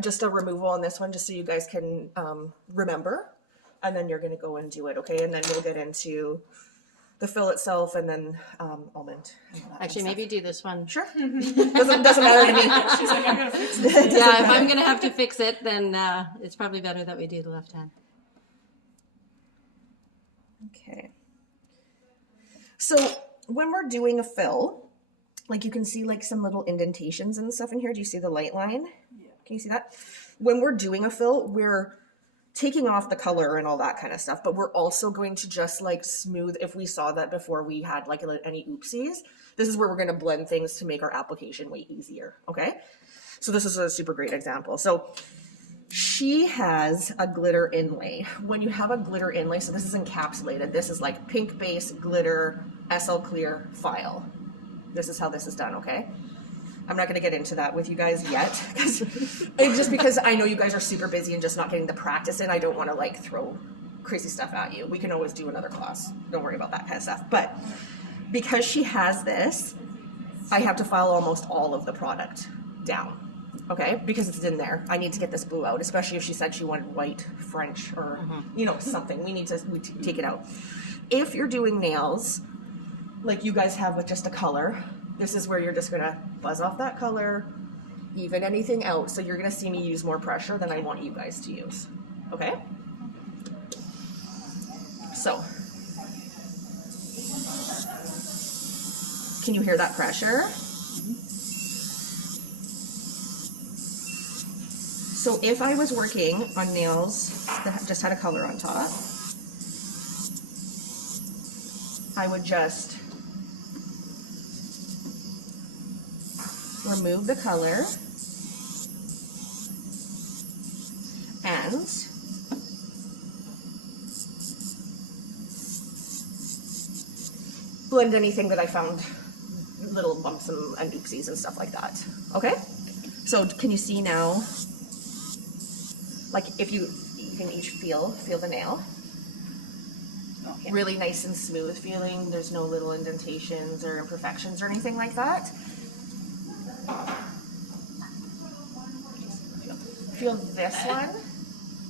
just a removal on this one, just so you guys can remember. And then you're going to go and do it, okay? And then we'll get into the fill itself and then almond. And all that Actually, kind of maybe do this one. stuff. Sure. doesn't matter to me. She's like, I'm going to fix it. Yeah, if I'm going to have to fix it, then it's probably better that we do the left hand. Okay. So when we're doing a fill, like you can see like some little indentations and stuff in here. Do you see the light line? Yeah. Can you see that? When we're doing a fill, we're taking off the color and all that kind of stuff, but we're also going to just like smooth, if we saw that before we had like any oopsies, this is where we're going to blend things to make our application way easier. Okay. So this is a super great example. So she has a glitter inlay. When you have a glitter inlay, so this is encapsulated. This is like pink base glitter SL clear file. This is how this is done. Okay. I'm not going to get into that with you guys yet, just because I know you guys are super busy and just not getting the practice in. I don't want to like throw crazy stuff at you. We can always do another class. Don't worry about that kind of stuff. But because she has this, I have to file almost all of the product down. Okay, because it's in there. I need to get this blue out, especially if she said she wanted white, French, or something. We need to take it out. If you're doing nails, like you guys have with just a color, this is where you're just gonna buzz off that color, even anything out. So you're gonna see me use more pressure than I want you guys to use. Okay? So, can you hear that pressure? So if I was working on nails that just had a color on top, I would just remove the color and blend anything that I found, little bumps and oopsies and stuff like that. Okay? So can you see now, like if you can each feel the nail. Okay. Really nice and smooth feeling. There's no little indentations or imperfections or anything like that. Feel this one.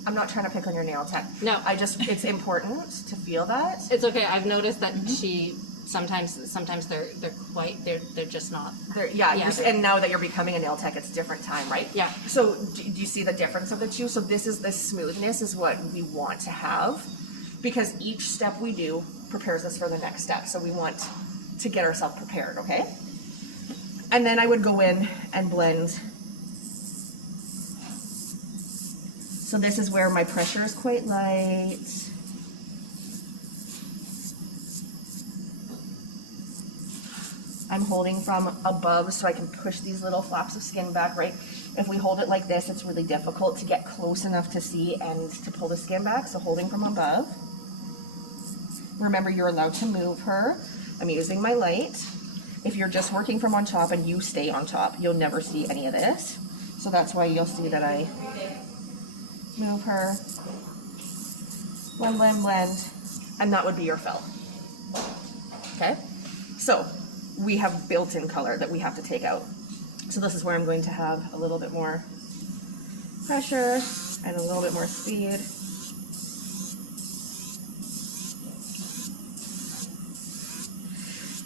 I'm not trying to pick on your nail tech. No. It's important to feel that. It's okay. I've noticed that she sometimes they're just not. And now that you're becoming a nail tech, it's a different time, right? Yeah. So do you see the difference of the two? So this smoothness is what we want to have, because each step we do prepares us for the next step. So we want to get ourselves prepared, okay? And then I would go in and blend. So this is where my pressure is quite light. I'm holding from above so I can push these little flaps of skin back, right? If we hold it like this, it's really difficult to get close enough to see and to pull the skin back, so holding from above. Remember, you're allowed to move her. I'm using my light. If you're just working from on top and you stay on top, you'll never see any of this. So that's why you'll see that I move her, blend, blend, blend, and that would be your fill. Okay? So we have built-in color that we have to take out. So this is where I'm going to have a little bit more pressure and a little bit more speed.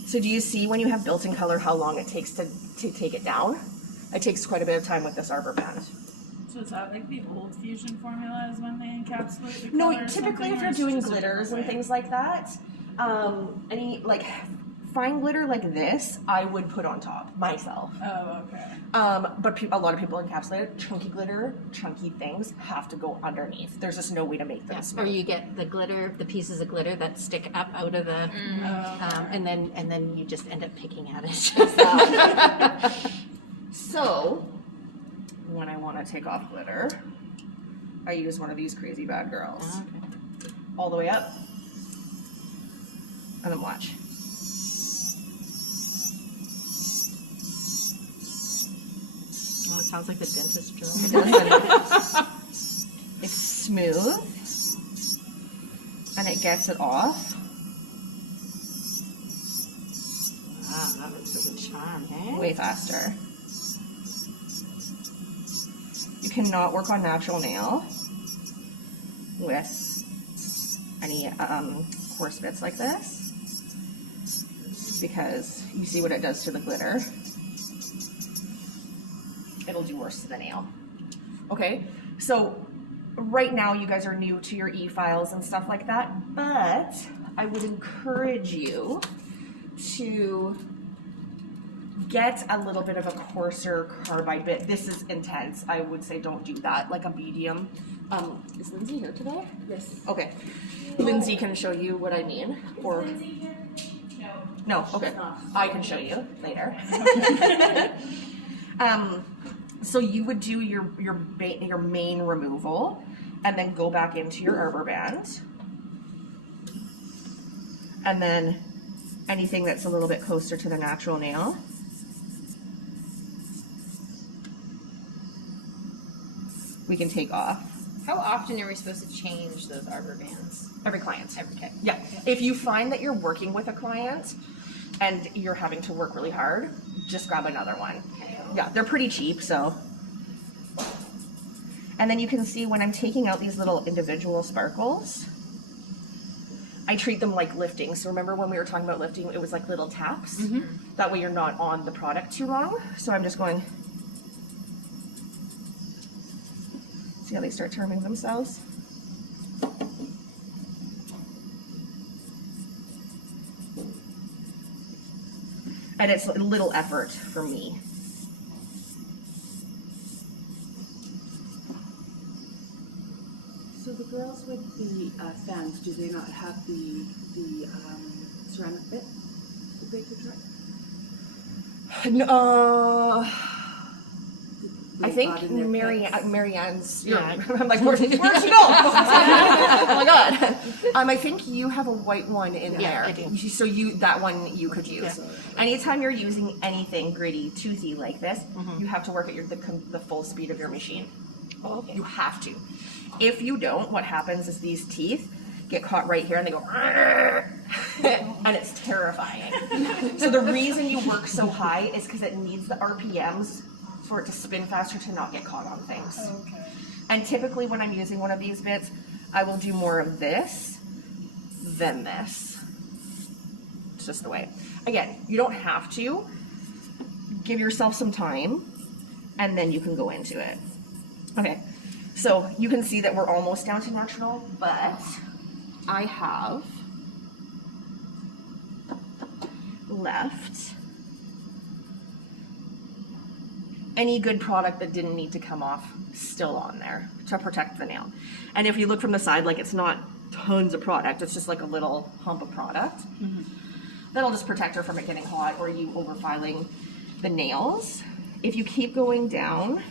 So do you see when you have built-in color how long it takes to take it down? It takes quite a bit of time with this arbor band. So is that like the old fusion formula is when they encapsulate the color? No, typically if you're doing glitters and things like that, any like fine glitter like this, I would put on top myself. Oh, okay. But a lot of people encapsulate it. Chunky glitter, chunky things have to go underneath. There's just no way to make them smooth. Or you get the glitter, the pieces of glitter that stick up out of the, and then you just end up picking at it. So, when I want to take off glitter, I use one of these crazy bad girls. Oh, okay. All the way up. And then watch. Oh, it sounds like the dentist drill. It's smooth. And it gets it off. Wow, that looks like a charm, hey? Way faster. You cannot work on natural nail with any coarse bits like this, because you see what it does to the glitter. It'll do worse to the nail. Okay, so right now you guys are new to your e-files and stuff like that, but I would encourage you to get a little bit of a coarser carbide bit. This is intense. I would say don't do that, like a medium. Is Lindsay here today? Yes. Okay. Lindsay can show you what I mean. Or no, okay. I can show you later. So you would do your main removal and then go back into your arbor band. And then anything that's a little bit closer to the natural nail. We can take off. How often are we supposed to change those arbor bands? Every client. Okay. Yeah. If you find that you're working with a client and you're having to work really hard, just grab another one. Yeah, they're pretty cheap, so. And then you can see when I'm taking out these little individual sparkles, I treat them like lifting. So remember when we were talking about lifting, it was like little taps? Mm-hmm. That way you're not on the product too long. So I'm just going, see how they start turning themselves? And it's a little effort for me. So the girls with the fans, do they not have the ceramic bit that they could try? I think bought in their kits? Marianne's. Yeah. I'm like, where'd she go? Oh my god. I think you have a white one in Yeah, there. I do. So that one you could use. Yeah. Anytime you're using anything gritty, toothy like this, you have to work at the full speed of your machine. Oh, okay. You have to. If you don't, what happens is these teeth get caught right here and they go and it's terrifying. So the reason you work so high is because it needs the RPMs for it to spin faster to not get caught on things. Okay. And typically when I'm using one of these bits, I will do more of this than this. It's just the way. Again, you don't have to. Give yourself some time and then you can go into it. Okay, so you can see that we're almost down to natural, but I have left any good product that didn't need to come off still on there to protect the nail. And if you look from the side, like it's not tons of product, it's just like a little hump of product. That'll just protect her from it getting hot or you overfiling the nails. If you keep going down,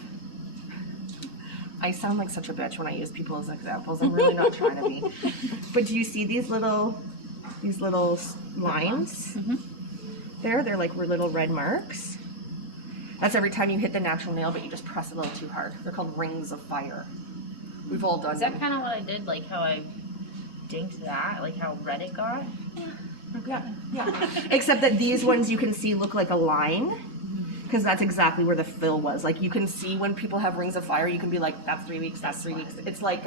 I sound like such a bitch when I use people as examples. I'm really not trying to be. But do you see these little lines? There, they're like little red marks. That's every time you hit the natural nail, but you just press a little too hard. They're called rings of fire. We've all done Is that kind of what I did? Like how I dinked that? Like how red it got? Yeah. Except that these ones you can see look like a line. Because that's exactly where the fill was. Like you can see when people have rings of fire, you can be like, that's 3 weeks, that's 3 weeks. It's like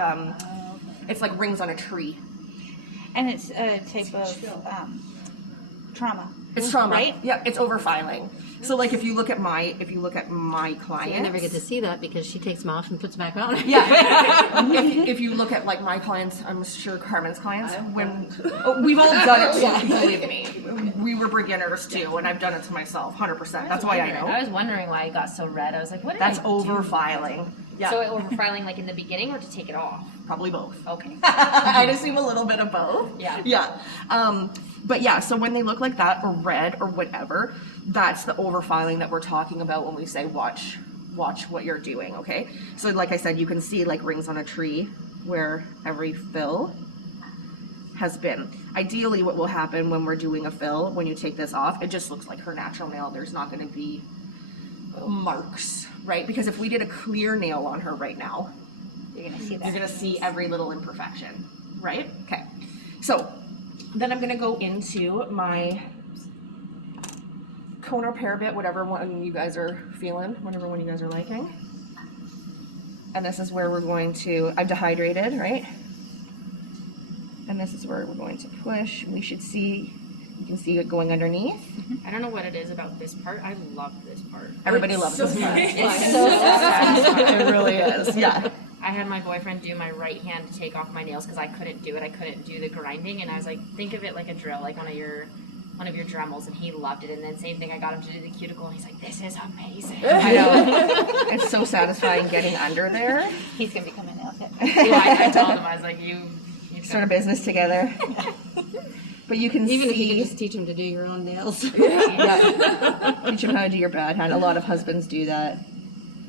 rings on a tree. And it's a type of trauma. It's trauma, right? Yeah, it's overfiling. So like if you look at my clients, I never get to see that because she takes them off and puts them back on. Yeah. if you look at like my clients, I'm sure Carmen's clients, we've all done it too, believe me. We were beginners too, and I've done it to myself, 100%. That's why I know. I was wondering why it got so red. I was like, what did That's I do? overfiling. Yeah, So it overfiling like in the beginning or to take it off? probably both. Okay. I'd assume a little bit of both. Yeah. Yeah. But yeah, so when they look like that or red or whatever, that's the overfiling that we're talking about when we say watch what you're doing, okay? So like I said, you can see like rings on a tree where every fill has been. Ideally what will happen when we're doing a fill, when you take this off, it just looks like her natural nail. There's not going to be marks, right? Because if we did a clear nail on her right now, You're gonna see that. you're gonna see every little imperfection, right? Okay. So then I'm gonna go into my cone or pear bit, whatever one you guys are feeling, whatever one you guys are liking. And this is where we're going to, I've dehydrated, right? And this is where we're going to push. We should see, you can see it going underneath. I don't know what it is about this part. I love this part. Everybody loves this part. It's so satisfying. It really is, yeah. I had my boyfriend do my right hand to take off my nails because I couldn't do it. I couldn't do the grinding, and I was like, think of it like a drill, like one of your Dremels, and he loved it. And then same thing, I got him to do the cuticle, and he's like, this is amazing. I know. It's so satisfying getting under there. He's gonna become a nail tech. I told him, I was like, you Start a business together. But you can Even see. if you could just teach them to do your own nails. Yeah. Teach them how to do your bad hand. A lot of husbands do that.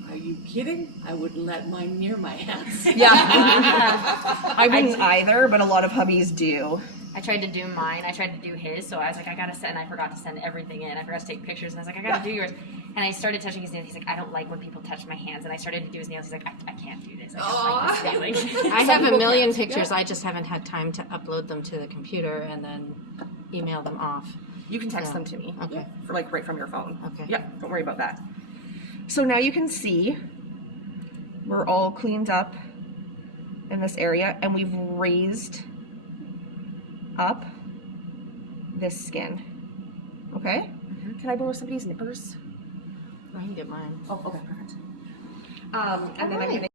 Are you kidding? I wouldn't let mine near my hands. Yeah. I wouldn't either, but a lot of hubbies do. I tried to do mine. I tried to do his, so I was like, I gotta send. I forgot to send everything in. I forgot to take pictures, and I was like, I gotta do yours. And I started touching his nails. He's like, I don't like when people touch my hands. And I started to do his nails. He's like, I can't do this. I don't like this feeling. I have a million pictures. I just haven't had time to upload them to the computer and then email them off. You can text Yeah. them to me. Okay. For like right from your phone. Okay. Yeah, don't worry about that. So now you can see we're all cleaned up in this area, and we've raised up this skin. Okay? Can I borrow somebody's nippers? I can get mine. Oh, okay, perfect. And then I'm gonna